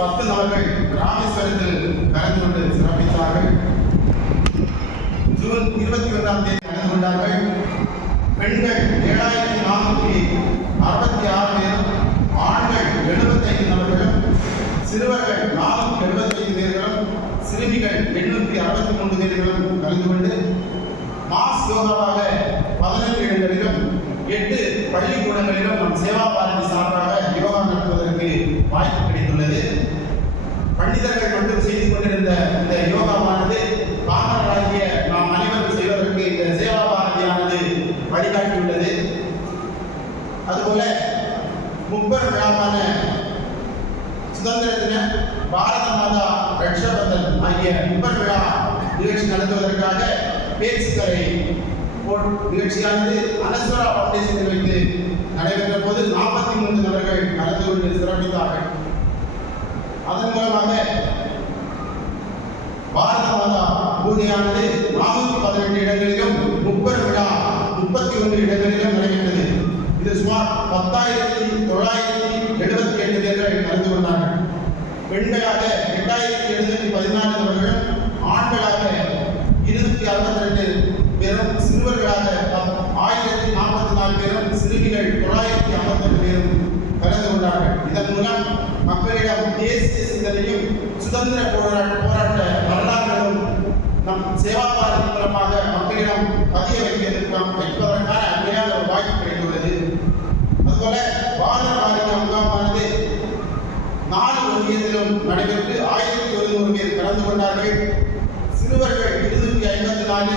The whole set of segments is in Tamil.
பத்து நபர்கள் ராமேஸ்வரத்தில் கலந்து கொண்டு சிறப்பித்தார்கள். ஜூன் இருபத்தி ஒன்றாம் தேதி கலந்து கொண்டார்கள். பெண்கள் ஏழாயிரத்தி நானூற்றி அறுபத்தி ஆறு பேரும் ஆண்கள் எழுபத்தைந்து நபர்களும் சிறுவர்கள் நானூற்றி எழுபத்தைந்து பேர்களும் சிறுமிகள் எண்ணூற்றி அறுபத்தி மூன்று பேர்களும் கலந்து கொண்டு மாஸ் யோகாவாக பதினெட்டு இடங்களிலும் எட்டு பள்ளிக்கூடங்களிலும் நம் சேவா பாரதி சார்பாக யோகா நடத்துவதற்கு வாய்ப்பு கிடைத்துள்ளது பண்டிதர்கள் மட்டும் செய்து கொண்டிருந்த இந்த யோகாவானது பாமரராகிய நாம் அனைவரும் செய்வதற்கு இந்த சேவா பாரதியானது வழிகாட்டியுள்ளது. அதுபோல முப்பர் விழாவான சுதந்திர தின பாரத மாதா ரட்சபந்தன் ஆகிய முப்பர் விழா நிகழ்ச்சி நடத்துவதற்காக பேச்சுக்கரை போட்- நிகழ்ச்சியானது அனஸ்வரா பவுண்டேஷன் வைத்து நடைபெற்ற போது நாற்பத்தி மூன்று நபர்கள் கலந்து கொண்டு சிறப்பித்தார்கள். அதன் மூலமாக பாரத மாதா பூஜையானது நானூற்றி பதினெட்டு இடங்களிலும் முப்பது விழா முப்பத்தி ஒன்று இடங்களிலும் நடைபெற்றது. இது சுமார் பத்தாயிரத்தி தொள்ளாயிரத்தி எழுபத்தி எட்டு பேர்கள் கலந்து கொண்டார்கள். பெண்களாக எட்டாயிரத்தி எழுநூற்றி பதினாலு நபர்களும் ஆண்களாக இருநூற்றி அறுபத்தி ரெண்டு பேரும் சிறுவர்களாக ஆயிரத்தி நாற்பத்தி நாலு பேரும் சிறுமிகள் தொள்ளாயிரத்தி ஐம்பத்தெட்டு பேரும் கலந்து கொண்டார்கள். இதன் மூலம் மக்களிடம் தேசிய சிந்தனையும் சுதந்திர போராட்ட போராட்ட வரலாறுகளும் நம் சேவா பாரதி மூலமாக மக்களிடம் பதிய வைப்பதற்கான வைப்பதற்கான அருமையான ஒரு வாய்ப்பு கிடைத்துள்ளது. அதுபோல பாரத பாரதி முகாமானது நாலு ஒன்றியத்திலும் நடைபெற்று ஆயிரத்தி தொண்ணூறு பேர் கலந்து கொண்டார்கள். சிறுவர்கள் இருநூற்றி ஐம்பத்தி நாலு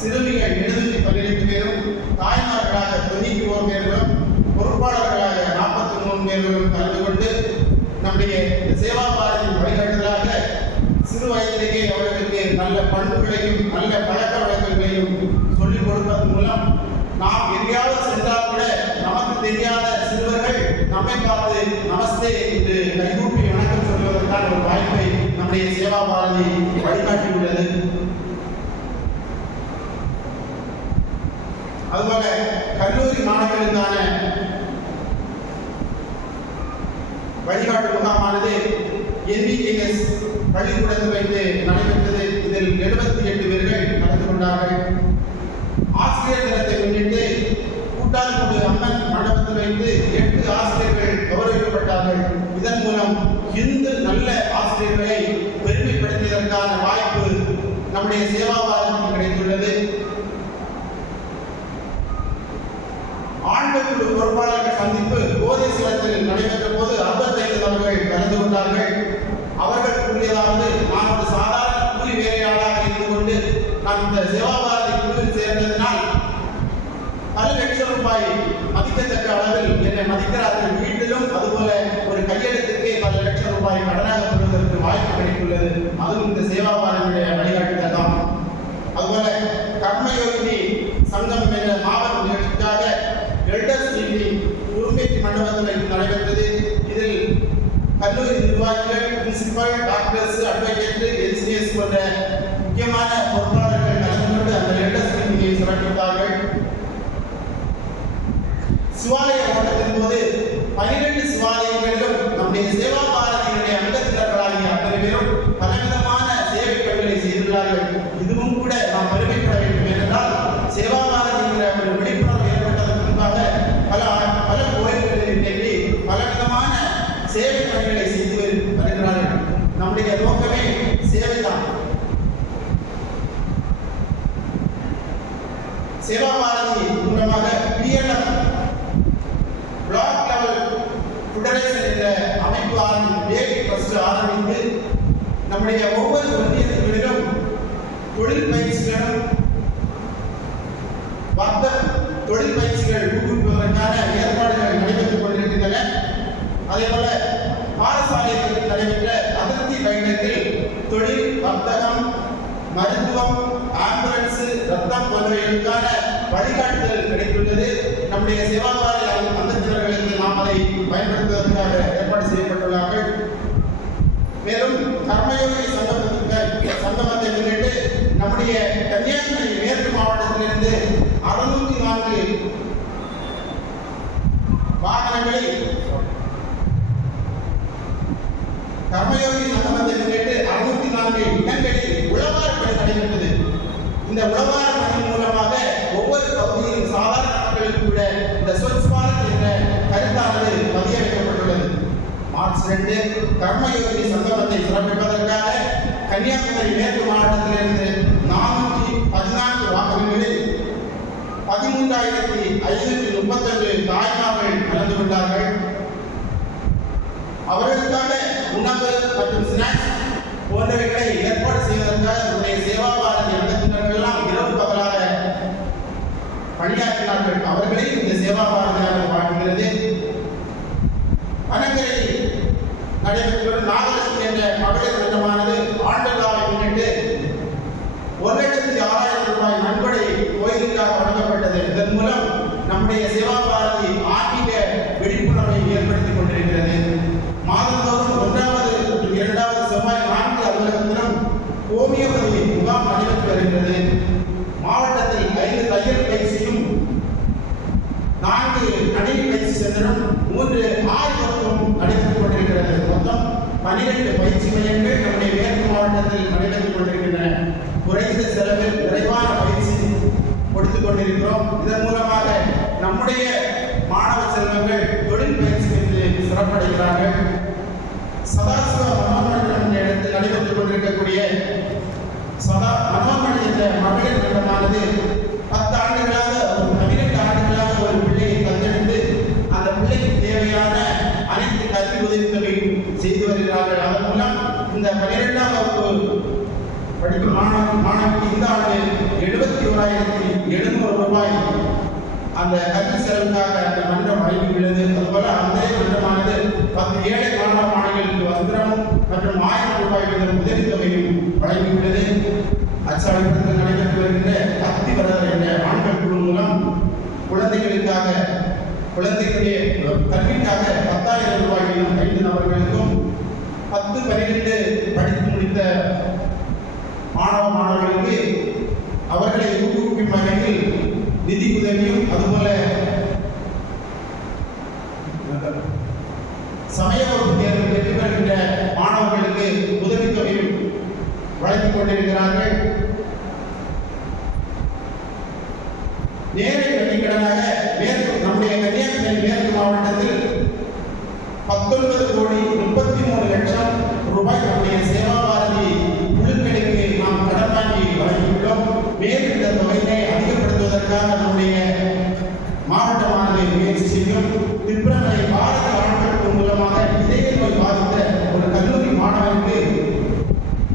சிறுமிகள் எழுநூற்றி பன்னிரெண்டு பேரும் தாய்மார்களாக தொண்ணூற்றி ஓர் பேர்களும் நாற்பத்தி கலந்து கொண்டு நம்முடைய சேவா பாரதி வழிகாட்டுதலாக சிறு வயதிலேயே அவர்களுக்கு நல்ல பண்புகளையும் நல்ல பழக்க வழக்கங்களையும் சொல்லிக் கொடுப்பதன் மூலம் நாம் எங்கேயாவது சென்றால் கூட நமக்கு தெரியாத சிறுவர்கள் நம்மை பார்த்து நமஸ்தே என்று கைகூப்பி வணக்கம் சொல்வதற்கான ஒரு வாய்ப்பை நம்முடைய சேவா பாரதி வழிகாட்டியுள்ளது. அதுபோல கல்லூரி மாணவர்களுக்கான வழிகாட்டு முகாமானது என்பிகேஎஸ் பள்ளிக்கூடத்தில் வைத்து நடைபெற்றது. இதில் எழுபத்தி எட்டு பேர்கள் கலந்து கொண்டார்கள். ஆசிரியர் தினத்தை முன்னிட்டு கூட்டாளி அம்மன் மண்டபத்தில் வைத்து எட்டு ஆசிரியர்கள் கௌரவிக்கப்பட்டார்கள். இதன் மூலம் இந்து நல்ல ஆசிரியர்களை பெருமைப்படுத்தியதற்கான வாய்ப்பு நம்முடைய சேவா கிடைத்துள்ளது. ஆண்டு குழு பொறுப்பாளர்கள் சந்திப்பு போதேஸ்வரத்தில் நடைபெற்ற போது அறுபத்தைந்து கலந்து கொண்டார்கள். அவர்கள் கூறியதாவது நான் ஒரு சாதாரண கூலி வேலையாளாக இருந்து கொண்டு நான் இந்த சேவா குழுவில் சேர்ந்ததினால் பல லட்சம் ரூபாய் மதிக்கத்தக்க அளவில் என்னை மதிக்கிறார்கள். வீட்டிலும் அதுபோல ஒரு கையெழுத்துக்கே பல லட்சம் ரூபாய் கடனாக பெறுவதற்கு வாய்ப்பு கிடைத்துள்ளது. அதுவும் இந்த சேவாபாரதியுடைய வழிகாட்டுதல் தான் அதுபோல கர்மயோகினி சங்கம் என்ற மாவட்ட நிகழ்ச்சிக்காக எல்டர்ஸ் மீட்டிங் குருமேட்டி மண்டபத்தில் கல்லூரி நிர்வாகிகள் பிரின்சிபல் டாக்டர்ஸ் அட்வொகேட் என்ஜினியர்ஸ் போன்ற முக்கியமான பொறுப்பாளர்கள் கலந்து கொண்டு அந்த எல்டர்ஸ் மீட்டிங்கை சிறப்பித்தார்கள் சிவாலய ஓட்டத்தின் போது பனிரெண்டு சிவாலயங்களிலும் நம்முடைய சேவா பாரதி அங்கத்தினர்களாகிய அத்தனை பேரும் பலவிதமான சேவை பணிகளை செய்துள்ளார்கள் இதுவும் கூட நாம் பெருமைப்பட வேண்டும் ஏனென்றால் சேவா பாரதிங்கிற ஒரு விழிப்புணர்வு ஏற்பட்டதற்கு முன்பாக பல பல கோயில்களில் இன்றைக்கு பலவிதமான சேவை பணிகளை செய்து வரு- வருகிறார்கள் நம்முடைய நோக்கமே சேவை தான் சேவா பாரதி மூலமாக பிஎன்எம் பிளாக் லெவல் ஃபெடரேஷன் என்ற அமைப்பு ஆரம்பித்து டேவிட் ஆரம்பித்து நம்முடைய ஒவ்வொரு ஒன்றியங்களிலும் தொழில் பயிற்சிகளும் வர்த்தக தொழில் பயிற்சிகள் ஊக்குவிப்பதற்கான ஏற்பாடுகள் நடைபெற்றுக் கொண்டிருக்கின்றன. அதே போல பாடசாலைகளில் நடைபெற்ற அதிருப்தி பயணத்தில் தொழில் வர்த்தகம் மருத்துவம் ரத்தம் போன்றவைகளுக்கான வழிகாட்டுதல் கிடைத்துள்ளது. நம்முடைய சேவாபாரி அங்கத்தினர்களுக்கு நாம் அதை பயன்படுத்துவதற்காக ஏற்பாடு செய்யப்பட்டுள்ளார்கள். மேலும் கர்மயோகி சங்கமத்துக்கு சங்கமத்தை முன்னிட்டு நம்முடைய கன்னியாகுமரி மேற்கு மாவட்டத்திலிருந்து அறுநூத்தி நான்கு வாகனங்களில் கர்மயோகி இடங்களில் உழவார பணி நடைபெற்றது இந்த உழவார பணி மூலமாக ஒவ்வொரு பகுதியிலும் சாதாரண மக்களுக்கு விட இந்த ஸ்வச் பாரத் என்ற கருத்தானது பதிய வைக்கப்பட்டுள்ளது மார்ச் ரெண்டு கர்மயோகி சங்கமத்தை சிறப்பிப்பதற்காக கன்னியாகுமரி மேற்கு மாவட்டத்திலிருந்து நானூற்றி பதினான்கு வாகனங்களில் பதிமூன்றாயிரத்தி ஐநூற்றி முப்பத்தொன்று தாய்மார்கள் கலந்து கொண்டார்கள். அவர்களுக்கான உணவு மற்றும் ஸ்நாக்ஸ் போன்றவைகளை ஏற்பாடு செய்வதற்காக உடைய பணியாற்றினார்கள். அவர்களே இந்த சேவா பாரதியாக வாழ்கிறது அனங்கரையில் நடைபெற்று வரும் நாகலட்சுமி என்ற மகளிர் திட்டமானது ஆண்டு விழாவை முன்னிட்டு ஒரு லட்சத்தி ஆறாயிரம் ரூபாய் நன்கொடை கோயிலுக்காக வழங்கப்பட்டது இதன் மூலம் நம்முடைய சிவா பாரதி ஆன்மீக விழிப்புணர்வை ஏற்படுத்திக் கொண்டிருக்கிறது மாதந்தோறும் ஒன்றாவது மற்றும் இரண்டாவது செவ்வாய் நான்கு அலுவலகத்திலும் ஹோமியோபதி முகாம் நடைபெற்று வருகிறது மாவட்டத்தில் ஐந்து தையல் பயிற்சியும் நான்கு கணினி பயிற்சி சென்டரும் மூன்று ஆய்வகமும் நடைபெற்றுக் கொண்டிருக்கிறது மொத்தம் பனிரெண்டு பயிற்சி மையங்கள் நம்முடைய மேற்கு மாவட்டத்தில் நடைபெற்றுக் கொண்டிருக்கின்றன. குறைந்த செலவில் விரைவான பயிற்சி கொடுத்துக் கொண்டிருக்கிறோம். இதன் மூலமாக நம்முடைய மாணவ செல்வங்கள் தொழில் பயிற்சி பெற்று சிறப்படைகிறார்கள். சதாசிவ மனோன்மணி என்ற இடத்தில் நடைபெற்றுக் கொண்டிருக்கக்கூடிய சதா மனோமணி என்ற மகளிர் திட்டமானது பத்து ஆண்டுகளாக இந்த பன்னிரெண்டாம் வகுப்பு படிக்கும் மாணவ மாணவிக்கு இந்த ஆண்டு எழுபத்தி ஓராயிரத்தி எழுநூறு ரூபாய். அந்த கல்வி செலவுக்காக அந்த மன்றம் வழங்கியுள்ளது அதுபோல அந்த மன்றமானது பத்து ஏழை மாணவ மாணவிகளுக்கு வஸ்திரம் மற்றும் ஆயிரம் ரூபாய் வீதம் உதவித்தொகையும் வழங்கியுள்ளது. அச்சாலைப்படத்தில் நடைபெற்று வருகின்ற அத்திவரதர் என்ற ஆண்கள் குழு மூலம் குழந்தைகளுக்காக குழந்தைகளுடைய கல்விக்காக பத்தாயிரம் ரூபாய் வீதம் ஐந்து நபர்களுக்கும் பத்து பனிரெண்டு படித்து முடித்த மாணவ மாணவர்களுக்கு அவர்களை ஊக்குவிக்கும் வகையில் நிதி உதவியும் அதுபோல சமய வகுப்பு தேர்வு வெற்றி பெறுகின்ற மாணவர்களுக்கு உதவித்தொகையும் வழங்கிக் கொண்டிருக்கிறார்கள் நேரடி வங்கிக்கடனாக மேற்கு நம்முடைய கன்னியாகுமரி மேற்கு மாவட்டத்தில் பத்தொன்பது கோடி முப்பத்தி மூணு லட்சம் ரூபாய் நம்முடைய சேவா பாரதி குழுக்களுக்கு நாம் கடன் வாங்கி வழங்கியுள்ளோம். மேலும் இந்த தொகையினை அதிகப்படுத்துவதற்காக நம்முடைய மாவட்டமானது முயற்சி செய்யும். திப்ரமலை பாரதி ஆண்களுக்கு மூலமாக இதய நோய் பாதித்த ஒரு கல்லூரி மாணவருக்கு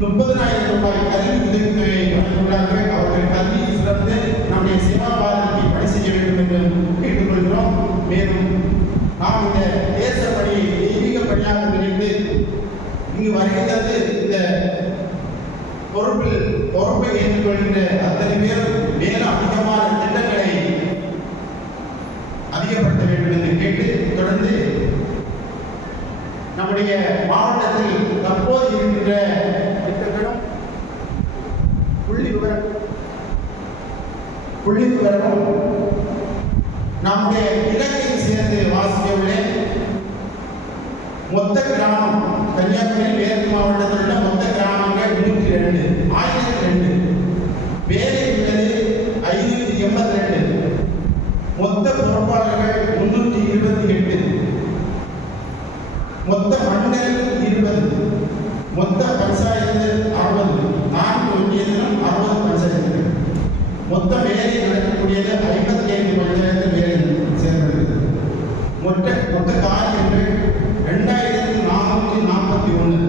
முப்பதனாயிரம் ரூபாய் கல்வி உதவித்தொகையை வழங்கியுள்ளார்கள் அவர்கள் கல்வியில் சிறந்து நம்முடைய சேவா பாரதிக்கு பணி செய்ய வேண்டும் என்று கேட்டுக்கொள்கிறோம். மேலும் நாம் இந்த பொறுப்பில் பொறுப்பை ஏற்றுக்கொள்கின்ற அத்தனை பேர் மேலும் அதிகமான திட்டங்களை அதிகப்படுத்த வேண்டும் என்று கேட்டு தொடர்ந்து நம்முடைய மாவட்டத்தில் தற்போது இருக்கின்ற திட்டங்களும் புள்ளி விவரம் புள்ளி விவரமும் நம்முடைய இலக்கை சேர்ந்து வாசிக்கவில்லை மொத்த கிராமம் கன்னியாகுமரி மேற்கு மாவட்டத்தில் உள்ள மொத்த கிராமங்கள் நூற்றி ரெண்டு ஆயிரத்தி ரெண்டு வேலை உள்ளது ஐநூற்றி எண்பத்தி ரெண்டு மொத்த பொறுப்பாளர்கள் முன்னூற்றி இருபத்தி எட்டு மொத்த மண்டல் இருபது. மொத்த பஞ்சாயத்து அறுபது. நான்கு ஒன்றியத்திலும் அறுபது பஞ்சாயத்துகள். மொத்த வேலை நடக்கக்கூடியது ஐம்பத்தி ஐந்து பஞ்சாயத்து வேலை சேர்ந்தது மொத்த மொத்த காரியங்கள் நானூற்றி நாற்பத்தி ஒன்று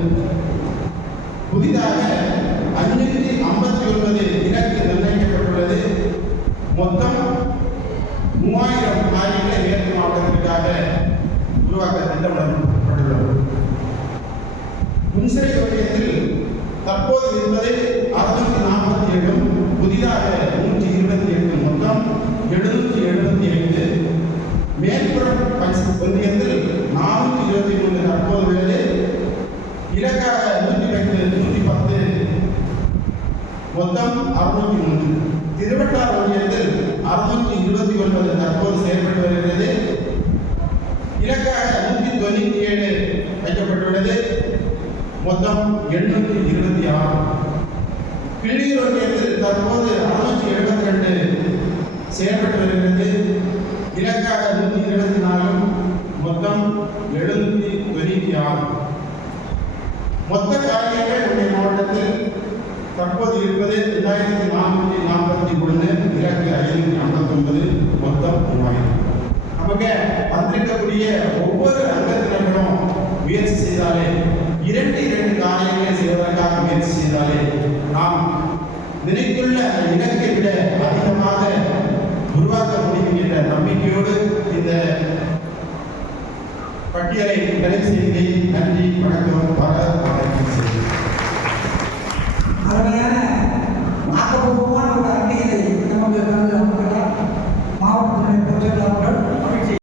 புதிதாக அஞ்சூற்றி ஐம்பத்தி ஒன்பது இலக்கு நிர்ணயிக்கப்பட்டுள்ளது மொத்தம் மூவாயிரம் காரியங்களை மேற்கு மாவட்டத்திற்காக உருவாக்க திட்டமிடப்பட்டுள்ளது முன்சிறை ஒன்றியத்தில் தற்போது இருப்பது அறுநூற்றி நாற்பத்தி ஏழும் புதிதாக நூற்றி இருபத்தி எட்டு மொத்தம் எழுநூற்றி எழுபத்தி ஐந்து மேற்புறம் பஞ்ச ஒன்றியத்தில் நானூற்றி இருபத்தி மூணு தற்போது உள்ளது இலக்காக நூற்றி பத்து நூற்றி பத்து மொத்தம் அறுநூற்றி மூன்று திருவட்டார் ஒன்றியத்தில் அறுநூற்றி இருபத்தி ஒன்பது தற்போது செயல்பட்டு வருகிறது இலக்காக நூற்றி தொண்ணூற்றி ஏழு வைக்கப்பட்டுள்ளது மொத்தம் எண்ணூற்றி இருபத்தி ஆறு. கிள்ளியூர் ஒன்றியத்தில் தற்போது அறுநூற்றி எழுபத்தி ரெண்டு செயல்பட்டு வருகிறது இலக்காக நூற்றி இருபத்தி நாலும் மொத்தம் எழுநூற்றி தொண்ணூற்றி ஆறு. மொத்த காரியங்கள் உடைய மாவட்டத்தில் தற்போது இருப்பது ரெண்டாயிரத்தி நானூற்றி நாற்பத்தி ஒன்று இலக்கு ஐநூற்றி ஐம்பத்தொன்பது மொத்தம் மூவாயிரம். நமக்கு வந்திருக்கக்கூடிய ஒவ்வொரு அங்கத்தினர்களும் முயற்சி செய்தாலே இரண்டு இரண்டு காரியங்களை செய்வதற்காக முயற்சி செய்தாலே நாம் நினைத்துள்ள இலக்கை விட அதிகமாக உருவாக்க முடியும் என்ற நம்பிக்கையோடு இந்த பட்டியலை நிறைவு செய்கிறேன். நன்றி வணக்கம் பல